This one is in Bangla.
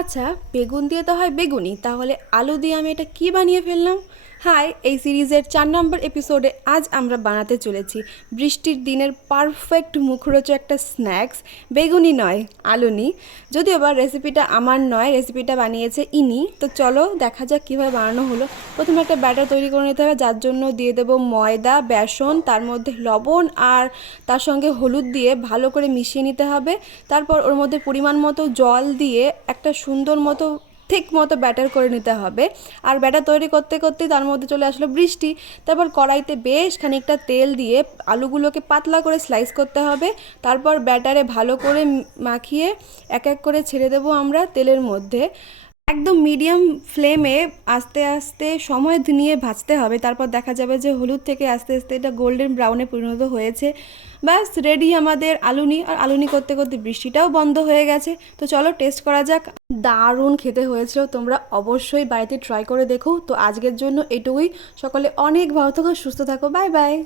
আচ্ছা, বেগুন দিয়ে তো হয় বেগুনি, তাহলে আলু দিয়ে আমি এটা কি বানিয়ে ফেললাম? হাই, এই সিরিজের 4 নম্বর এপিসোডে আজ আমরা বানাতে চলেছি বৃষ্টির দিনের পারফেক্ট মুখরোচক একটা স্ন্যাক্স। বেগুনি নয়, আলুনি। যদিও বা রেসিপিটা আমার নয়, রেসিপিটা বানিয়েছে ইনি। তো চলো দেখা যাক কীভাবে বানানো হলো। প্রথমে একটা ব্যাটার তৈরি করে নিতে হবে, যার জন্য দিয়ে দেবো ময়দা, বেসন, তার মধ্যে লবণ আর তার সঙ্গে হলুদ দিয়ে ভালো করে মিশিয়ে নিতে হবে। তারপর ওর মধ্যে পরিমাণ মতো জল দিয়ে একটা সুন্দর মতো ঠিক মতো ব্যাটার করে নিতে হবে। আর ব্যাটার তৈরি করতে করতেই তার মধ্যে চলে আসলো বৃষ্টি। তারপর কড়াইতে বেশ খানিকটা তেল দিয়ে আলুগুলোকে পাতলা করে স্লাইস করতে হবে। তারপর ব্যাটারে ভালো করে মাখিয়ে এক এক করে ছেড়ে দেবো আমরা তেলের মধ্যে। একদম মিডিয়াম ফ্লেমে আস্তে আস্তে সময় নিয়ে ভাজতে হবে। তারপর দেখা যাবে যে হলুদ থেকে আস্তে আস্তে এটা গোল্ডেন ব্রাউনে পরিণত হয়েছে। ব্যাস রেডি আমাদের আলুনি। আর আলুনি করতে করতে বৃষ্টিটাও বন্ধ হয়ে গেছে। তো চলো টেস্ট করা যাক। দারুণ খেতে হয়েছিল, তোমরা অবশ্যই বাড়িতে ট্রাই করে দেখো। তো আজকের জন্য এটুকুই। সকলে অনেক ভালো থাকো, সুস্থ থাকো, বাই বাই।